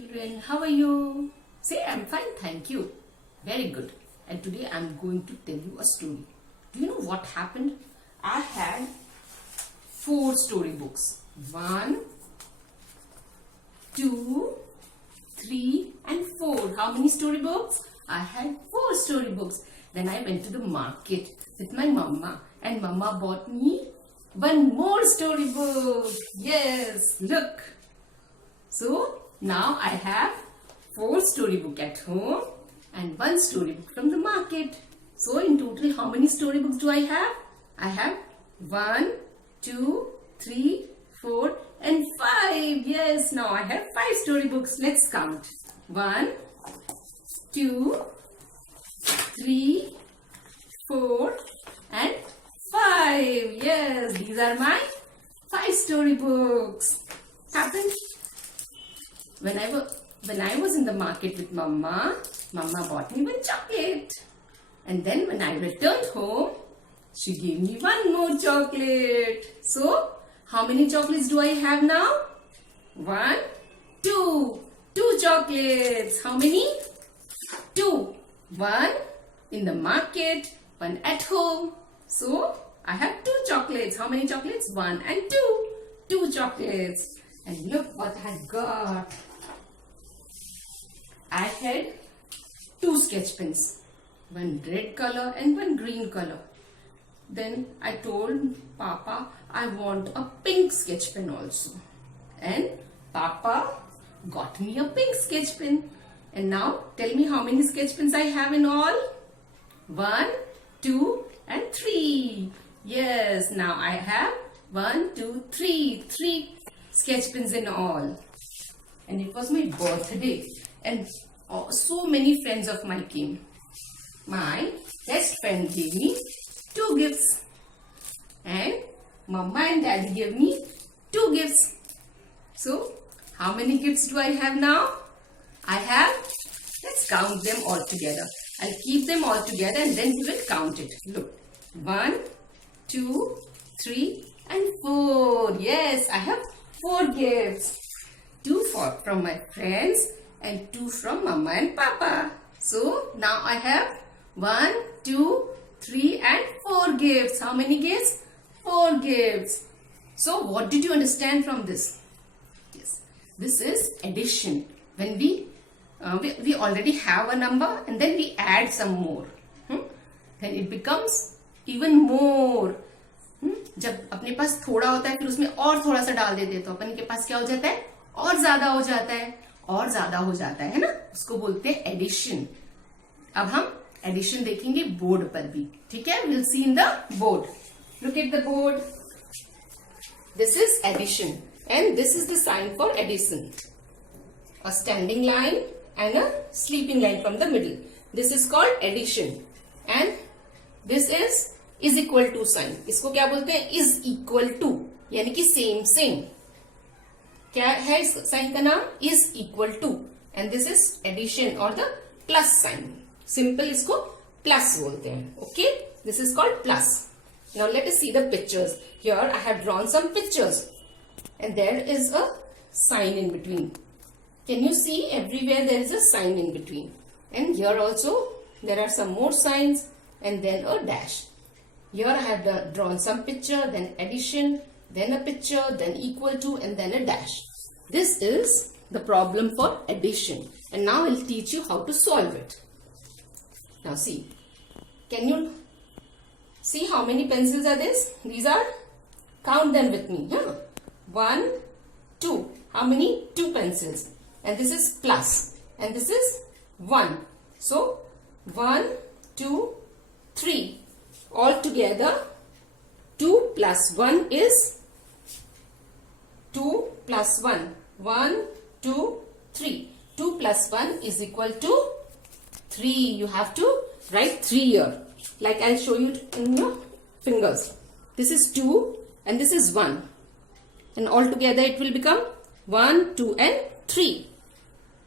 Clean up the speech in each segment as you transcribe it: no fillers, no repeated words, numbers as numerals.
Children, how are you? Say, I'm fine, thank you. Very good. And today I'm going to tell you a story. Do you know what happened? I had 4 storybooks. 1, 2, 3 and 4. How many storybooks? I had 4 storybooks. Then I went to the market with my mama and mama bought me one more storybook. Yes, look. So now I have 4 storybook at home and 1 storybook from the market. So in total, how many storybooks do I have? I have 1, 2, 3, 4 and 5. Yes, now I have 5 storybooks. Let's count. 1, 2, 3, 4 and 5. Yes, these are my 5 storybooks. Happened when I was in the market with Mama bought me one chocolate. And then when I returned home, she gave me one more chocolate. So, how many chocolates do I have now? 1, 2. 2 chocolates. How many? 2. 1 in the market, 1 at home. So, I have 2 chocolates. How many chocolates? 1 and 2. 2 chocolates. And look what I got. I had 2 sketch pens. 1 red color and 1 green color. Then I told Papa I want a pink sketch pen also. And Papa got me a pink sketch pen. And now tell me how many sketch pens I have in all? 1, 2 and 3. Yes, now I have 1, 2, 3. 3 sketch pens in all. And it was my birthday. And so many friends of mine came. My best friend gave me 2 gifts. And Mama and Daddy gave me 2 gifts. So, how many gifts do I have now? I have, let's count them all together. I'll keep them all together and then we will count it. Look, 1, 2, 3 and 4. Yes, I have 4 gifts. 2 from my friends and 2 from Mama and Papa. So, now I have 1, 2, 3 and 4 gifts. How many gifts? 4 gifts. So, what did you understand from this? Yes, this is addition. When we already have a number and then we add some more. Then it becomes even more. जब अपने पास थोड़ा होता है फिर उसमें और थोड़ा सा डाल देते हैं तो अपन के पास क्या हो जाता है? और ज्यादा हो जाता है. और ज्यादा हो जाता है ना? उसको बोलते हैं एडिशन. अब हम एडिशन देखेंगे बोर्ड पर भी. ठीक है? We'll see in the board. Look at the board. This is addition and this is the sign for addition. A standing line and a sleeping line from the middle. This is called addition. And this is equal to sign. इसको क्या बोलते हैं? Is equal to. यानी कि same. क्या है इस sign का नाम? Is equal to. And this is addition or the plus sign. Simple इसको plus बोलते हैं. Okay? This is called plus. Now let us see the pictures. Here I have drawn some pictures. And there is a sign in between. Can you see everywhere there is a sign in between? And here also there are some more signs and then a dash. Here I have drawn some picture, then addition, then a picture, then equal to and then a dash. This is the problem for addition. And now I'll teach you how to solve it. Now see, can you see how many pencils are this? These are, count them with me. Yeah? 1, 2. How many? 2 pencils. And this is plus. And this is 1. So, 1, 2, 3. All together, 2 plus 1 is 2 plus 1. 1, 2, 3. 2 plus 1 is equal to 3. You have to write 3 here. Like I'll show you in your fingers. This is 2 and this is 1. And all together it will become 1, 2 and 3.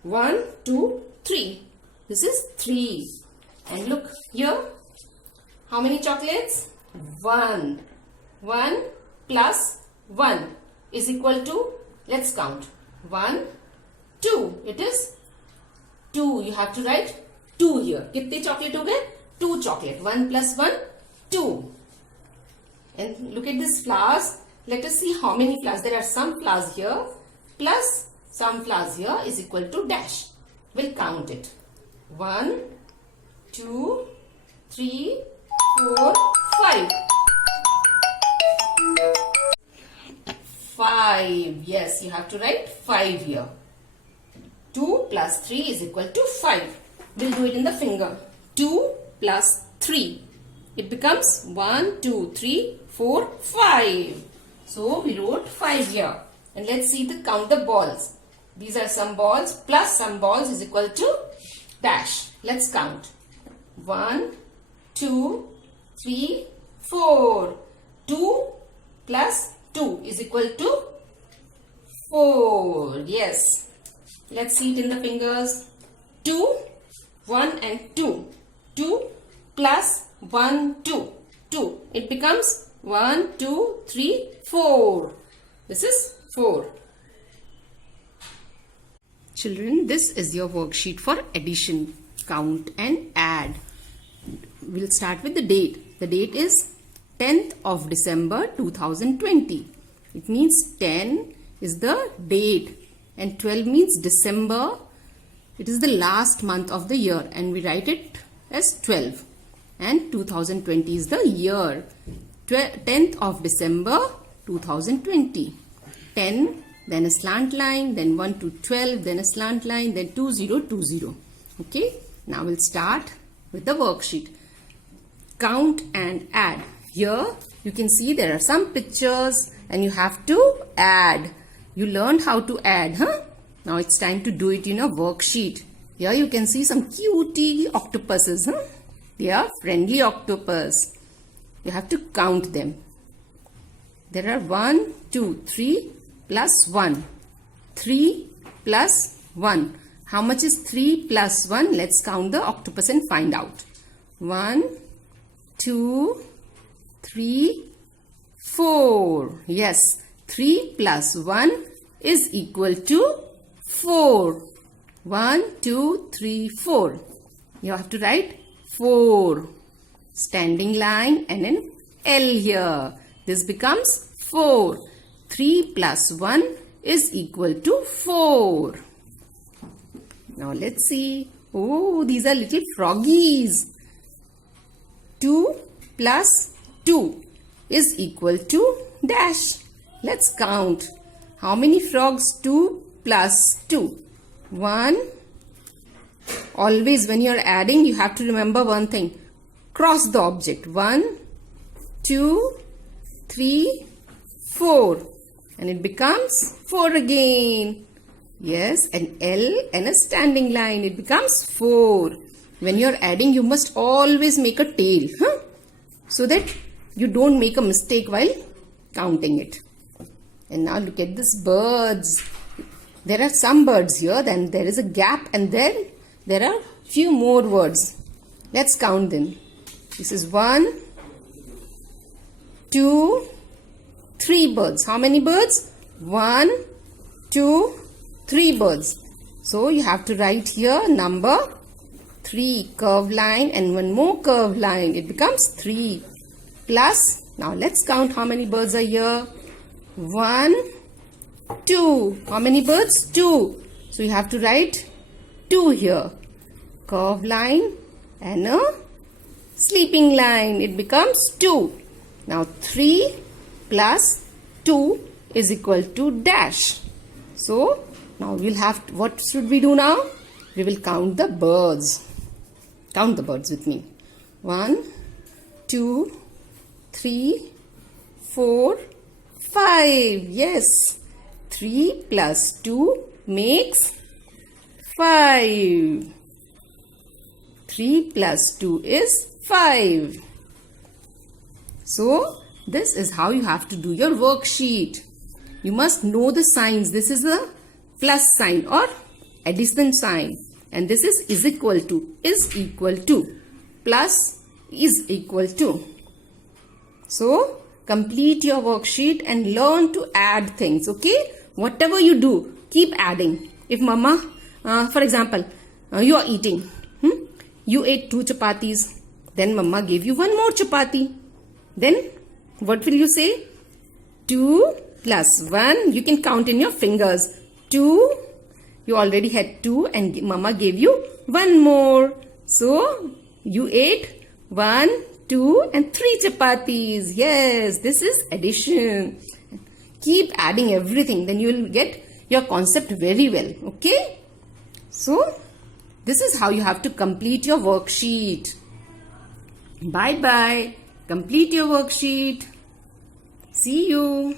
1, 2, 3. This is 3. And look here. How many chocolates? 1. 1 plus 1 is equal to, let's count. 1, 2. It is 2. You have to write 2 here. कितने chocolate हो गए? 2 chocolate. 1 plus 1, 2. And look at this flowers. Let us see how many flowers. There are some flowers here plus some flowers here is equal to dash. We'll count it. 1, 2, 3, 4, 5. 5. Yes, you have to write 5 here. 2 plus 3 is equal to 5. We'll do it in the finger. 2 plus 3. It becomes 1, 2, 3, 4, 5. So we wrote 5 here. And let's see the count the balls. These are some balls plus some balls is equal to dash. Let's count. 1, 2, 3, 4. 2 plus 2 is equal to 4. Yes. Let's see it in the fingers. 2, 1 and 2. 2 plus 1, 2. 2. It becomes 1, 2, 3, 4. This is 4. Children, this is your worksheet for addition, count and add. We'll start with the date. The date is 10th of December 2020. It means 10 is the date and 12 means December. It is the last month of the year and we write it as 12. And 2020 is the year. 10th of December 2020. 10, then a slant line, then 1 to 12, then a slant line, then 2020. Okay, now we'll start with the worksheet. Count and add. Here you can see there are some pictures and you have to add. You learned how to add, huh? Now it's time to do it in a worksheet. Here you can see some cutie octopuses, huh? They are friendly octopus. You have to count them. There are 1, 2, 3 plus 1. 3 plus 1. How much is 3 plus 1? Let's count the octopus and find out. 1, 2, 3, 4. Yes, 3 plus 1 is equal to 4. 1, 2, 3, 4. You have to write 4. Standing line and an L here. This becomes 4. 3 plus 1 is equal to 4. Now let's see. Oh, these are little froggies. 2 plus 2 is equal to dash. Let's count. How many frogs? 2 plus 2. 1. Always when you are adding, you have to remember one thing. Cross the object. 1, 2, 3, 4. And it becomes 4 again. Yes, an L and a standing line. It becomes 4. When you are adding, you must always make a tail. Huh? So that you don't make a mistake while counting it. And now look at this birds. There are some birds here. Then there is a gap and then there are few more words. Let's count them. This is 1, 2, 3 birds. How many birds? 1, 2, 3 birds. So you have to write here number 3 curved line and one more curved line. It becomes 3 plus. Now let's count how many birds are here. 1, 2. How many birds? 2. So you have to write 2 here. Curved line and a sleeping line. It becomes 2. Now 3 plus 2 is equal to dash. So now we'll have to, what should we do now? We will count the birds. Count the birds with me. 1, 2, 3, 4, 5. Yes. 3 plus 2 makes 5. 3 plus 2 is 5. So this is how you have to do your worksheet. You must know the signs. This is the plus sign or addition sign. And this is equal to, is equal to, plus is equal to. So complete your worksheet and learn to add things, okay? Whatever you do, keep adding. If mama, for example, you are eating, you ate 2 chapatis, then mama gave you 1 more chapati. Then what will you say? 2 plus 1, you can count in your fingers. 2, you already had 2 and mama gave you 1 more. So you ate 1, 2 and 3 chapatis. Yes, this is addition. Keep adding everything, then you will get your concept very well. Okay? So this is how you have to complete your worksheet. Bye bye. Complete your worksheet. See you.